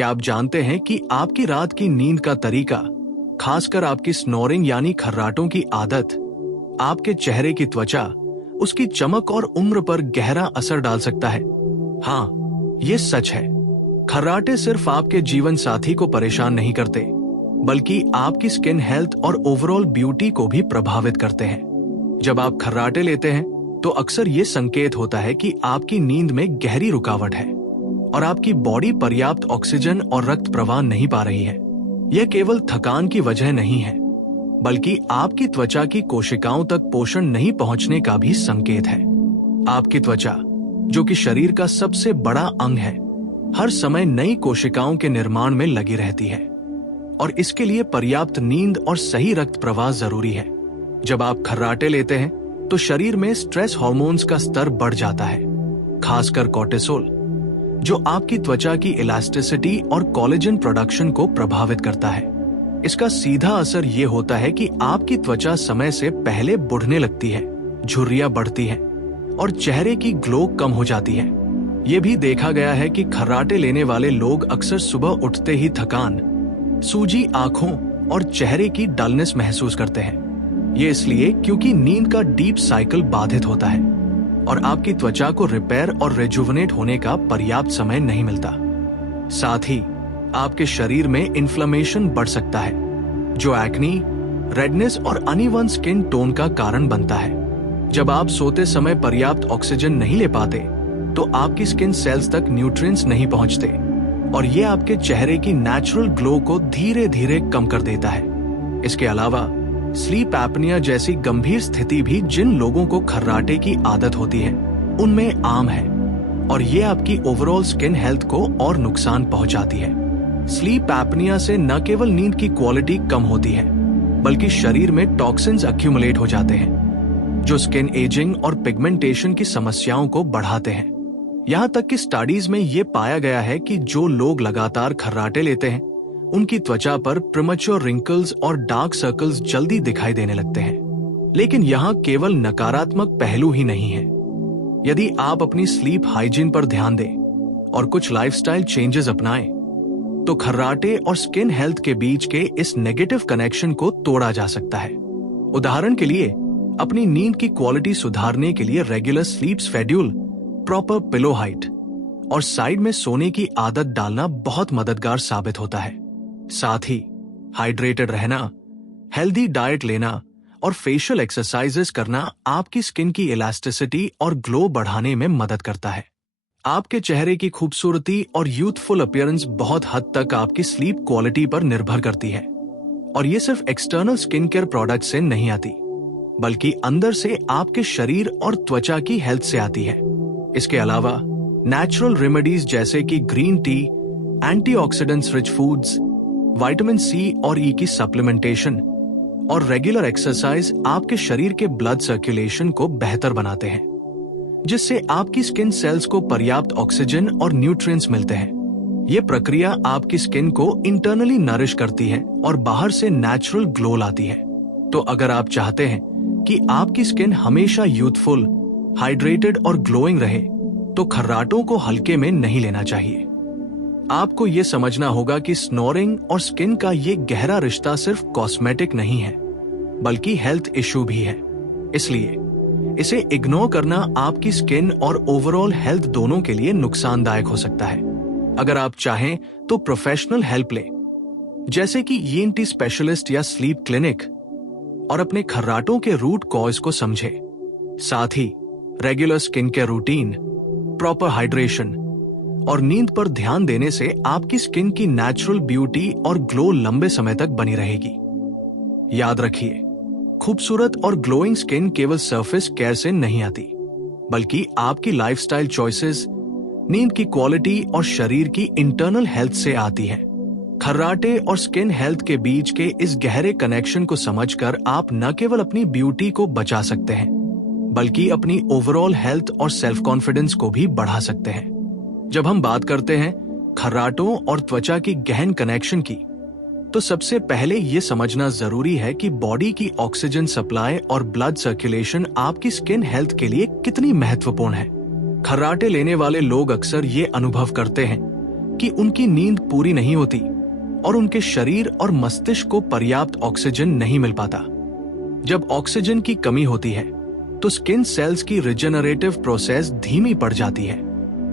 क्या आप जानते हैं कि आपकी रात की नींद का तरीका, खासकर आपकी स्नोरिंग यानी खर्राटों की आदत, आपके चेहरे की त्वचा, उसकी चमक और उम्र पर गहरा असर डाल सकता है? हाँ, ये सच है। खर्राटे सिर्फ आपके जीवन साथी को परेशान नहीं करते, बल्कि आपकी स्किन हेल्थ और ओवरऑल ब्यूटी को भी प्रभावित करते हैं। जब आप खर्राटे लेते हैं, तो अक्सर ये संकेत होता है कि आपकी नींद में गहरी रुकावट है और आपकी बॉडी पर्याप्त ऑक्सीजन और रक्त प्रवाह नहीं पा रही है। यह केवल थकान की वजह नहीं है, बल्कि आपकी त्वचा की कोशिकाओं तक पोषण नहीं पहुंचने का भी संकेत है। आपकी त्वचा, जो कि शरीर का सबसे बड़ा अंग है, हर समय नई कोशिकाओं के निर्माण में लगी रहती है और इसके लिए पर्याप्त नींद और सही रक्त प्रवाह जरूरी है। जब आप खर्राटे लेते हैं, तो शरीर में स्ट्रेस हार्मोन्स का स्तर बढ़ जाता है, खासकर कोर्टिसोल, जो आपकी त्वचा की इलास्टिसिटी और कोलेजन प्रोडक्शन को प्रभावित करता है। इसका सीधा असर ये होता है कि आपकी त्वचा समय से पहले बढ़ने लगती है, झुर्रियां बढ़ती हैं और चेहरे की ग्लो कम हो जाती है। ये भी देखा गया है कि खर्राटे लेने वाले लोग अक्सर सुबह उठते ही थकान, सूजी आंखों और चेहरे की डलनेस महसूस करते हैं। ये इसलिए क्योंकि नींद का डीप साइकिल बाधित होता है और आपकी त्वचा को रिपेयर और रिजुवनेट होने का पर्याप्त समय नहीं मिलता। साथ ही आपके शरीर में इन्फ्लेमेशन बढ़ सकता है, जो एक्नी, रेडनेस और अनइवन स्किन टोन का कारण बनता है। जब आप सोते समय पर्याप्त ऑक्सीजन नहीं ले पाते, तो आपकी स्किन सेल्स तक न्यूट्रिएंट्स नहीं पहुंचते और ये आपके चेहरे की नेचुरल ग्लो को धीरे धीरे कम कर देता है। इसके अलावा स्लीप एपनिया जैसी गंभीर स्थिति भी जिन लोगों को खर्राटे की आदत होती है, उनमें आम है और ये आपकी ओवरऑल स्किन हेल्थ को और नुकसान पहुंचाती है। स्लीप एपनिया से न केवल नींद की क्वालिटी कम होती है, बल्कि शरीर में टॉक्सिन्स अक्यूमुलेट हो जाते हैं, जो स्किन एजिंग और पिगमेंटेशन की समस्याओं को बढ़ाते हैं। यहाँ तक कि स्टडीज में ये पाया गया है कि जो लोग लगातार खर्राटे लेते हैं, उनकी त्वचा पर प्रीमैच्योर रिंकल्स और डार्क सर्कल्स जल्दी दिखाई देने लगते हैं। लेकिन यहाँ केवल नकारात्मक पहलू ही नहीं है। यदि आप अपनी स्लीप हाइजीन पर ध्यान दें और कुछ लाइफस्टाइल चेंजेस अपनाएं, तो खर्राटे और स्किन हेल्थ के बीच के इस नेगेटिव कनेक्शन को तोड़ा जा सकता है। उदाहरण के लिए, अपनी नींद की क्वालिटी सुधारने के लिए regular sleep schedule, proper pillow height और साइड में सोने की आदत डालना बहुत मददगार साबित होता है। साथ ही हाइड्रेटेड रहना, हेल्दी डाइट लेना और फेशियल एक्सरसाइजेस करना आपकी स्किन की इलास्टिसिटी और ग्लो बढ़ाने में मदद करता है। आपके चेहरे की खूबसूरती और यूथफुल अपीयरेंस बहुत हद तक आपकी स्लीप क्वालिटी पर निर्भर करती है और ये सिर्फ एक्सटर्नल स्किन केयर प्रोडक्ट से नहीं आती, बल्कि अंदर से आपके शरीर और त्वचा की हेल्थ से आती है। इसके अलावा नेचुरल रेमेडीज जैसे कि green tea, antioxidants rich foods, vitamin C और ई की सप्लीमेंटेशन और रेगुलर एक्सरसाइज आपके शरीर के ब्लड सर्कुलेशन को बेहतर बनाते हैं, जिससे आपकी स्किन सेल्स को पर्याप्त ऑक्सीजन और न्यूट्रिएंट्स मिलते हैं। ये प्रक्रिया आपकी स्किन को इंटरनली नरिश करती है और बाहर से नेचुरल ग्लो लाती है। तो अगर आप चाहते हैं कि आपकी स्किन हमेशा यूथफुल, हाइड्रेटेड और ग्लोइंग रहे, तो खर्राटों को हल्के में नहीं लेना चाहिए। आपको ये समझना होगा कि स्नोरिंग और स्किन का ये गहरा रिश्ता सिर्फ कॉस्मेटिक नहीं है, बल्कि हेल्थ इशू भी है। इसलिए इसे इग्नोर करना आपकी स्किन और ओवरऑल हेल्थ दोनों के लिए नुकसानदायक हो सकता है। अगर आप चाहें तो प्रोफेशनल हेल्प लें, जैसे कि ईएनटी स्पेशलिस्ट या स्लीप क्लिनिक, और अपने खर्राटों के रूट कॉज को समझें। साथ ही regular skin care routine, proper hydration और नींद पर ध्यान देने से आपकी स्किन की नेचुरल ब्यूटी और ग्लो लंबे समय तक बनी रहेगी। याद रखिए, खूबसूरत और ग्लोइंग स्किन केवल सरफेस केयर से नहीं आती, बल्कि आपकी लाइफस्टाइल चॉइसेस, नींद की क्वालिटी और शरीर की इंटरनल हेल्थ से आती है। खर्राटे और स्किन हेल्थ के बीच के इस गहरे कनेक्शन को समझकर आप न केवल अपनी ब्यूटी को बचा सकते हैं, बल्कि अपनी ओवरऑल हेल्थ और सेल्फ कॉन्फिडेंस को भी बढ़ा सकते हैं। जब हम बात करते हैं खर्राटों और त्वचा की गहन कनेक्शन की, तो सबसे पहले ये समझना जरूरी है कि बॉडी की ऑक्सीजन सप्लाई और ब्लड सर्कुलेशन आपकी स्किन हेल्थ के लिए कितनी महत्वपूर्ण है। खर्राटे लेने वाले लोग अक्सर ये अनुभव करते हैं कि उनकी नींद पूरी नहीं होती और उनके शरीर और मस्तिष्क को पर्याप्त ऑक्सीजन नहीं मिल पाता। जब ऑक्सीजन की कमी होती है तो स्किन सेल्स की रिजेनरेटिव प्रोसेस धीमी पड़ जाती है।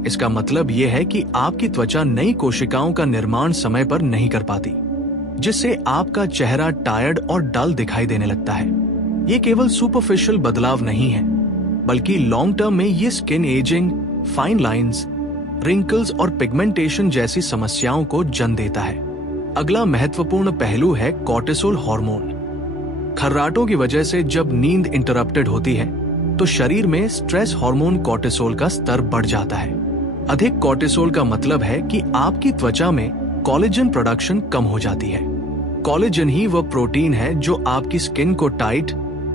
इसका मतलब यह है कि आपकी त्वचा नई कोशिकाओं का निर्माण समय पर नहीं कर पाती, जिससे आपका चेहरा टायर्ड और डल दिखाई देने लगता है। ये केवल सुपरफिशियल बदलाव नहीं है, बल्कि लॉन्ग टर्म में ये skin ageing, fine lines, wrinkles और पिगमेंटेशन जैसी समस्याओं को जन्म देता है। अगला महत्वपूर्ण पहलू है कॉर्टिसोल हार्मोन। खर्राटों की वजह से जब नींद इंटरप्टेड होती है तो शरीर में स्ट्रेस हार्मोन कॉर्टिसोल का स्तर बढ़ जाता है। अधिक कॉर्टिसोल का मतलब है कि आपकी त्वचा में कोलेजन प्रोडक्शन कम हो जाती है। कोलेजन ही वह प्रोटीन है जो आपकी स्किन को टाइट,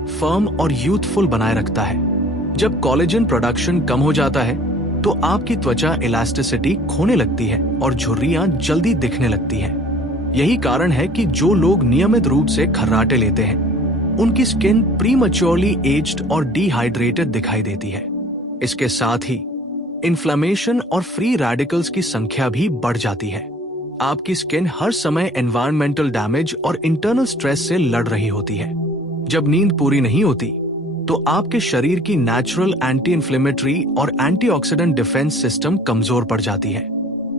फर्म और यूथफुल बनाए रखता है। जब कोलेजन प्रोडक्शन कम हो जाता है तो आपकी त्वचा इलास्टिसिटी खोने लगती है और झुर्रियां जल्दी दिखने लगती हैं। यही कारण है कि जो लोग नियमित रूप से खर्राटे लेते हैं उनकी स्किन प्रीमैच्योरली एज्ड और डिहाइड्रेटेड दिखाई देती है। इसके साथ ही इन्फ्लेमेशन और फ्री रेडिकल्स की संख्या भी बढ़ जाती है। आपकी स्किन हर समय एनवायरमेंटल डैमेज और इंटरनल स्ट्रेस से लड़ रही होती है। जब नींद पूरी नहीं होती तो आपके शरीर की नेचुरल एंटी इन्फ्लेमेटरी और एंटीऑक्सीडेंट डिफेंस सिस्टम कमजोर पड़ जाती है।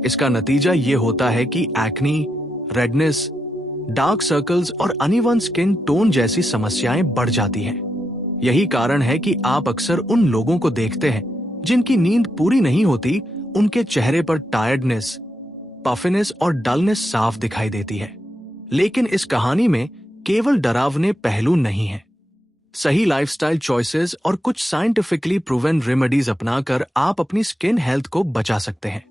इसका नतीजा ये होता है कि एक्नी, रेडनेस, डार्क सर्कल्स और अनइवन स्किन टोन जैसी समस्याएं बढ़ जाती हैं। यही कारण है कि आप अक्सर उन लोगों को देखते हैं जिनकी नींद पूरी नहीं होती, उनके चेहरे पर टायर्डनेस, पफिनेस और डलनेस साफ दिखाई देती है। लेकिन इस कहानी में केवल डरावने पहलू नहीं है। सही लाइफस्टाइल चॉइसेस और कुछ साइंटिफिकली प्रूवन रेमेडीज अपनाकर आप अपनी स्किन हेल्थ को बचा सकते हैं।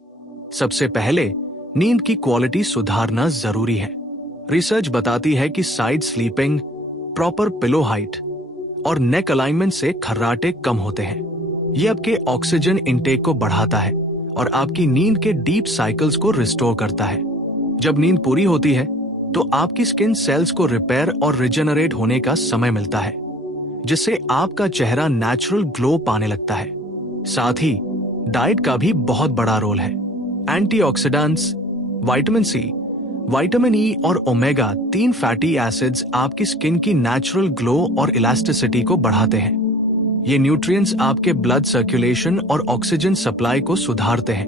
सबसे पहले नींद की क्वालिटी सुधारना जरूरी है। रिसर्च बताती है कि side sleeping, proper pillow height और नेक अलाइनमेंट से खर्राटे कम होते हैं। यह आपके ऑक्सीजन इंटेक को बढ़ाता है और आपकी नींद के डीप साइकिल्स को रिस्टोर करता है। जब नींद पूरी होती है तो आपकी स्किन सेल्स को रिपेयर और रिजेनरेट होने का समय मिलता है, जिससे आपका चेहरा नेचुरल ग्लो पाने लगता है। साथ ही डाइट का भी बहुत बड़ा रोल है। Antioxidants, vitamin C, vitamin E और ओमेगा 3 फैटी एसिड्स आपकी स्किन की नेचुरल ग्लो और इलास्टिसिटी को बढ़ाते हैं। ये न्यूट्रिएंट्स आपके ब्लड सर्कुलेशन और ऑक्सीजन सप्लाई को सुधारते हैं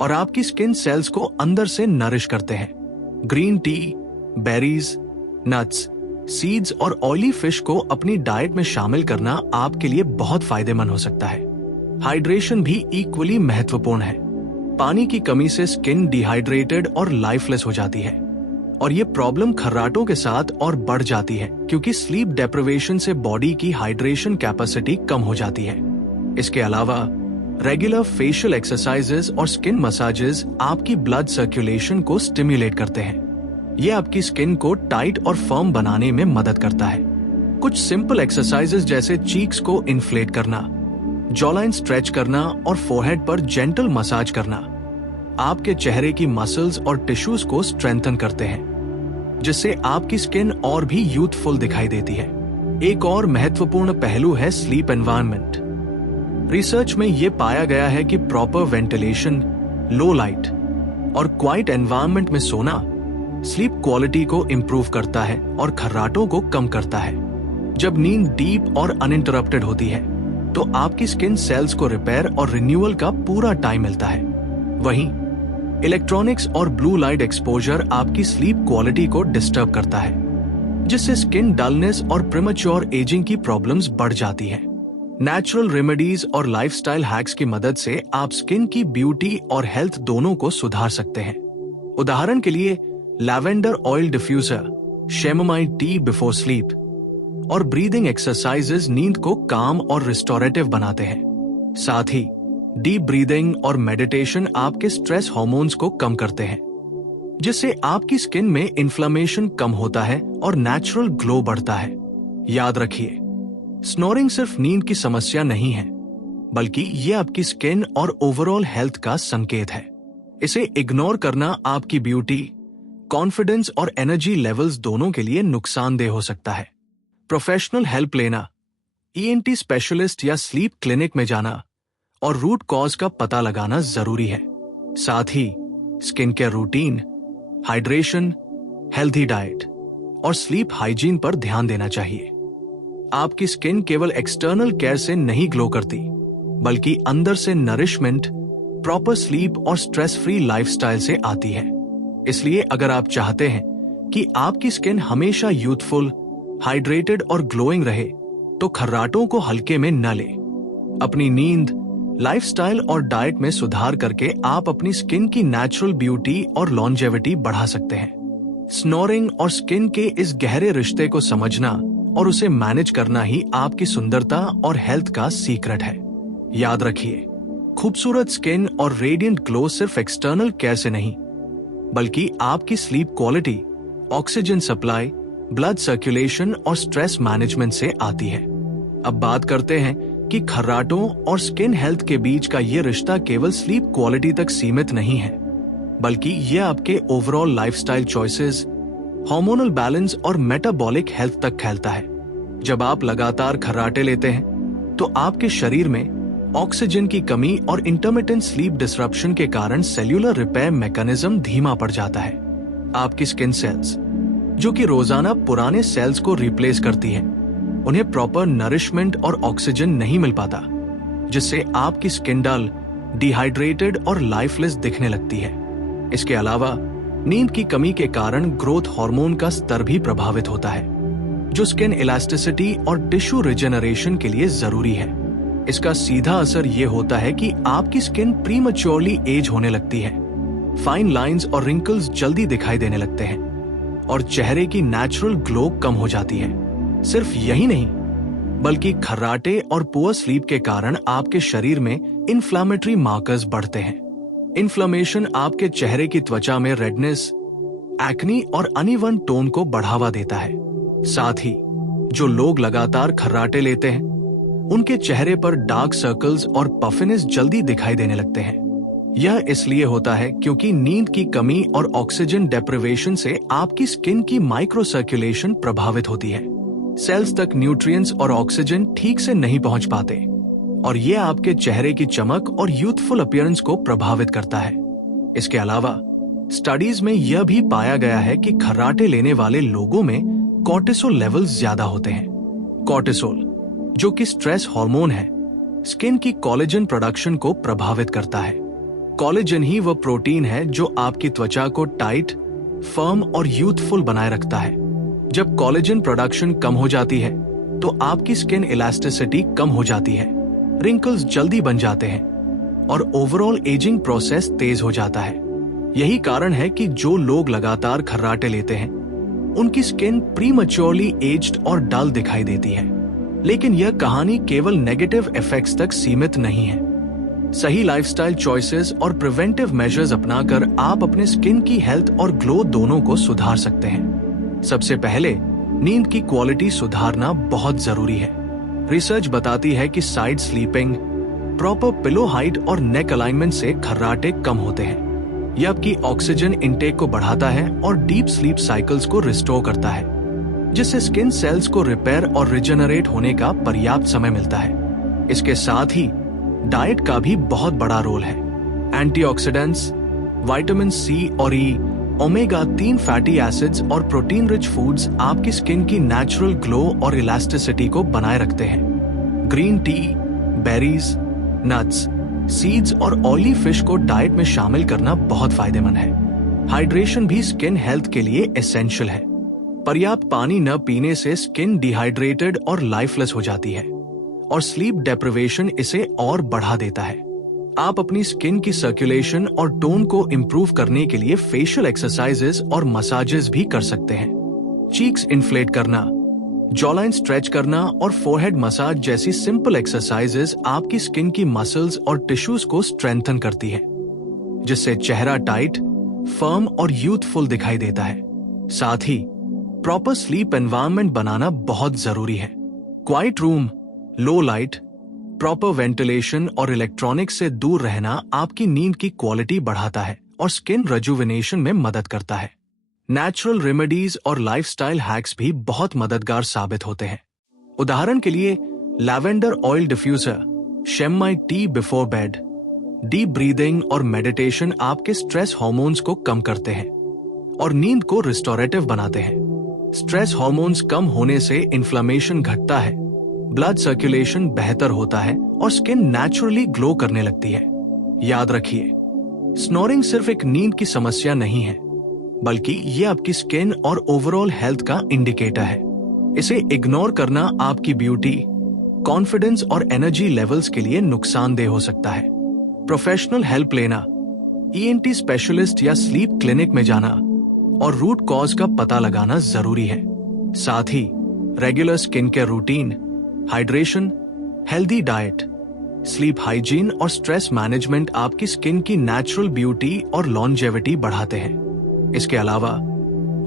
और आपकी स्किन सेल्स को अंदर से नरिश करते हैं। Green tea, berries, nuts, seeds और ऑयली फिश को अपनी डाइट में शामिल करना आपके लिए बहुत फायदेमंद हो सकता है। हाइड्रेशन भी इक्वली महत्वपूर्ण है। पानी की कमी से स्किन डिहाइड्रेटेड और लाइफलेस हो जाती है और ये प्रॉब्लम खर्राटों के साथ और बढ़ जाती है क्योंकि स्लीप डेप्रिवेशन से बॉडी की हाइड्रेशन कैपेसिटी कम हो जाती है। इसके अलावा रेगुलर फेशियल एक्सरसाइजेस और स्किन मसाजेस आपकी ब्लड सर्कुलेशन को स्टिम्युलेट करते हैं। ये आपकी स्किन को टाइट और फर्म बनाने में मदद करता है। कुछ सिंपल एक्सरसाइजेस जैसे चीक्स को इन्फ्लेट करना, जॉलाइन स्ट्रेच करना और फोरहेड पर जेंटल मसाज करना आपके चेहरे की मसल्स और टिश्यूज को स्ट्रेंथन करते हैं, जिससे आपकी स्किन और भी यूथफुल दिखाई देती है। एक और महत्वपूर्ण पहलू है स्लीप एनवायरनमेंट। रिसर्च में यह पाया गया है कि प्रॉपर वेंटिलेशन, लो लाइट और क्वाइट एनवायरनमेंट में सोना स्लीप क्वालिटी को इंप्रूव करता है और खर्राटों को कम करता है। जब नींद डीप और अनइंटरप्टेड होती है तो आपकी स्किन सेल्स को रिपेयर और रिन्यूअल का पूरा टाइम मिलता है। वहीं इलेक्ट्रॉनिक्स और ब्लू लाइट एक्सपोजर आपकी स्लीप क्वालिटी को डिस्टर्ब करता है, जिससे स्किन डलनेस और प्रीमैच्योर एजिंग की प्रॉब्लम्स बढ़ जाती हैं। नेचुरल रेमेडीज और लाइफस्टाइल हैक्स की मदद से आप स्किन की ब्यूटी और हेल्थ दोनों को सुधार सकते हैं। उदाहरण के लिए lavender oil diffuser, chamomile tea before sleep और ब्रीदिंग एक्सरसाइजेज नींद को काम और रिस्टोरेटिव बनाते हैं। साथ ही डीप ब्रीदिंग और मेडिटेशन आपके स्ट्रेस हार्मोन्स को कम करते हैं, जिससे आपकी स्किन में इन्फ्लेमेशन कम होता है और नेचुरल ग्लो बढ़ता है। याद रखिए, स्नोरिंग सिर्फ नींद की समस्या नहीं है, बल्कि ये आपकी स्किन और ओवरऑल हेल्थ का संकेत है। इसे इग्नोर करना आपकी ब्यूटी, कॉन्फिडेंस और एनर्जी लेवल्स दोनों के लिए नुकसानदेह हो सकता है। प्रोफेशनल हेल्प लेना, ईएनटी स्पेशलिस्ट या स्लीप क्लिनिक में जाना और रूट कॉज का पता लगाना जरूरी है। साथ ही skin care routine, hydration, healthy diet और स्लीप हाइजीन पर ध्यान देना चाहिए। आपकी स्किन केवल एक्सटर्नल केयर से नहीं ग्लो करती, बल्कि अंदर से नरिशमेंट, प्रॉपर स्लीप और स्ट्रेस फ्री लाइफस्टाइल से आती है। इसलिए अगर आप चाहते हैं कि आपकी स्किन हमेशा यूथफुल, हाइड्रेटेड और ग्लोइंग रहे, तो खर्राटों को हल्के में न ले। अपनी नींद, लाइफस्टाइल और डाइट में सुधार करके आप अपनी स्किन की नेचुरल ब्यूटी और लॉन्जेविटी बढ़ा सकते हैं। स्नोरिंग और स्किन के इस गहरे रिश्ते को समझना और उसे मैनेज करना ही आपकी सुंदरता और हेल्थ का सीक्रेट है। याद रखिए, खूबसूरत स्किन और रेडिएंट ग्लो सिर्फ एक्सटर्नल केयर से नहीं, बल्कि आपकी sleep quality, oxygen supply, blood circulation और स्ट्रेस मैनेजमेंट से आती है। अब बात करते हैं कि खर्राटों और स्किन हेल्थ के बीच का ये रिश्ता केवल स्लीप क्वालिटी तक सीमित नहीं है, बल्कि यह आपके overall lifestyle choices, hormonal balance और मेटाबॉलिक हेल्थ तक फैलता है। जब आप लगातार खर्राटे लेते हैं, तो आपके शरीर में ऑक्सीजन की कमी और इंटरमिटेंट स्लीप डिसरप्शन के कारण सेल्यूलर रिपेयर मैकेनिज्म धीमा पड़ जाता है। आपकी स्किन सेल्स, जो कि रोजाना पुराने सेल्स को रिप्लेस करती हैं, उन्हें प्रॉपर नरिशमेंट और ऑक्सीजन नहीं मिल पाता, जिससे आपकी स्किन डल, डिहाइड्रेटेड और लाइफलेस दिखने लगती है। इसके अलावा नींद की कमी के कारण ग्रोथ हार्मोन का स्तर भी प्रभावित होता है, जो स्किन इलास्टिसिटी और टिश्यू रिजेनरेशन के लिए जरूरी है। इसका सीधा असर ये होता है कि आपकी स्किन प्रीमैच्योरली एज होने लगती है, फाइन लाइंस और रिंकल्स जल्दी दिखाई देने लगते हैं और चेहरे की नेचुरल ग्लो कम हो जाती है। सिर्फ यही नहीं, बल्कि खर्राटे और पुअर स्लीप के कारण आपके शरीर में इन्फ्लेमेटरी मार्कर्स बढ़ते हैं। इन्फ्लेमेशन आपके चेहरे की त्वचा में रेडनेस, एक्नी और अनइवन टोन को बढ़ावा देता है। साथ ही जो लोग लगातार खर्राटे लेते हैं, उनके चेहरे पर डार्क सर्कल्स और पफिनेस जल्दी दिखाई देने लगते हैं। यह इसलिए होता है क्योंकि नींद की कमी और ऑक्सीजन डेप्रिवेशन से आपकी स्किन की माइक्रो सर्कुलेशन प्रभावित होती है। सेल्स तक न्यूट्रिएंट्स और ऑक्सीजन ठीक से नहीं पहुंच पाते, और यह आपके चेहरे की चमक और यूथफुल अपीयरेंस को प्रभावित करता है। इसके अलावा स्टडीज में यह भी पाया गया है कि खर्राटे लेने वाले लोगों में कॉर्टिसोल लेवल्स ज्यादा होते हैं। कॉर्टिसोल, जो कि स्ट्रेस हार्मोन है, स्किन की कोलेजन प्रोडक्शन को प्रभावित करता है। कोलेजन ही वह प्रोटीन है जो आपकी त्वचा को टाइट, फर्म और यूथफुल बनाए रखता है। जब कोलेजन प्रोडक्शन कम हो जाती है, तो आपकी स्किन इलास्टिसिटी कम हो जाती है, रिंकल्स जल्दी बन जाते हैं और ओवरऑल एजिंग प्रोसेस तेज हो जाता है। यही कारण है कि जो लोग लगातार खर्राटे लेते हैं, उनकी स्किन प्रीमैच्योरली एज्ड और डल दिखाई देती है। लेकिन यह कहानी केवल नेगेटिव इफेक्ट्स तक सीमित नहीं है। सही लाइफस्टाइल चॉइसेस और प्रिवेंटिव मेजर्स अपनाकर आप अपने स्किन की हेल्थ और ग्लो दोनों को सुधार सकते हैं। सबसे पहले नींद की क्वालिटी सुधारना बहुत जरूरी है। रिसर्च बताती है कि side sleeping, proper pillow height और नेक अलाइनमेंट से खर्राटे कम होते हैं। यह आपकी ऑक्सीजन इनटेक को बढ़ाता है और डीप स्लीप साइकिल्स को रिस्टोर करता है, जिससे स्किन सेल्स को रिपेयर और रिजेनरेट होने का पर्याप्त समय मिलता है। इसके साथ ही डाइट का भी बहुत बड़ा रोल है। एंटीऑक्सीडेंट्स, विटामिन सी और ई, ओमेगा 3 फैटी एसिड्स और प्रोटीन रिच फूड्स आपकी स्किन की नेचुरल ग्लो और इलास्टिसिटी को बनाए रखते हैं। Green tea, berries, nuts, seeds और ऑयली फिश को डाइट में शामिल करना बहुत फायदेमंद है। हाइड्रेशन भी स्किन हेल्थ के लिए एसेंशियल है। पर्याप्त पानी न पीने से स्किन डिहाइड्रेटेड और लाइफलेस हो जाती है, और स्लीप डेप्रिवेशन इसे और बढ़ा देता है। आप अपनी स्किन की सर्कुलेशन और टोन को इम्प्रूव करने के लिए फेशियल एक्सरसाइजेस और मसाजेस भी कर सकते हैं। चीक्स इन्फ्लेट करना, जॉलाइन स्ट्रेच करना और फोरहेड मसाज जैसी सिंपल एक्सरसाइजेस आपकी स्किन की मसल्स और टिश्यूज को स्ट्रेंथन करती है, जिससे चेहरा टाइट, फर्म और यूथफुल दिखाई देता है। साथ ही प्रॉपर स्लीप एनवायरनमेंट बनाना बहुत जरूरी है। क्वाइट रूम, लो लाइट, प्रॉपर वेंटिलेशन और इलेक्ट्रॉनिक्स से दूर रहना आपकी नींद की क्वालिटी बढ़ाता है और स्किन रेजुविनेशन में मदद करता है। नेचुरल रेमेडीज और लाइफस्टाइल हैक्स भी बहुत मददगार साबित होते हैं। उदाहरण के लिए lavender oil diffuser, chamomile tea before bed, deep breathing और मेडिटेशन आपके स्ट्रेस हार्मोन्स को कम करते हैं और नींद को रिस्टोरेटिव बनाते हैं। स्ट्रेस हार्मोन्स कम होने से इन्फ्लेमेशन घटता है, ब्लड सर्कुलेशन बेहतर होता है और स्किन नेचुरली ग्लो करने लगती है। याद रखिए, स्नोरिंग सिर्फ एक नींद की समस्या नहीं है, बल्कि ये आपकी स्किन और ओवरऑल हेल्थ का इंडिकेटर है। इसे इग्नोर करना आपकी ब्यूटी, कॉन्फिडेंस और एनर्जी लेवल्स के लिए नुकसानदेह हो सकता है। प्रोफेशनल हेल्प लेना, ईएनटी स्पेशलिस्ट या स्लीप क्लिनिक में जाना और रूट कॉज का पता लगाना जरूरी है। साथ ही regular skin care routine, hydration, healthy diet, sleep hygiene और स्ट्रेस मैनेजमेंट आपकी स्किन की नेचुरल ब्यूटी और लॉन्जेविटी बढ़ाते हैं। इसके अलावा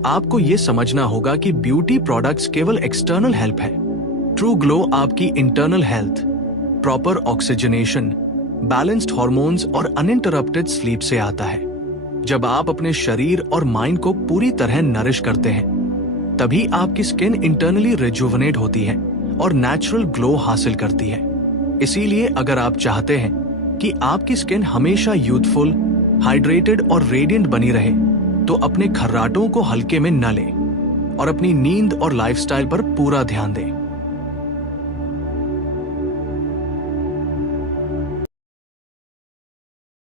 आपको यह समझना होगा कि ब्यूटी प्रोडक्ट्स केवल एक्सटर्नल हेल्प है। ट्रू ग्लो आपकी internal health, proper oxygenation, balanced hormones और अनइंटरप्टेड स्लीप से आता है। जब आप अपने शरीर और माइंड को पूरी तरह नरिश करते हैं, तभी आपकी स्किन इंटरनली रिजुवनेट होती है और नेचुरल ग्लो हासिल करती है। इसीलिए अगर आप चाहते हैं कि आपकी स्किन हमेशा यूथफुल, हाइड्रेटेड और रेडिएंट बनी रहे, तो अपने खर्राटों को हल्के में न लें और अपनी नींद और लाइफस्टाइल पर पूरा ध्यान दें।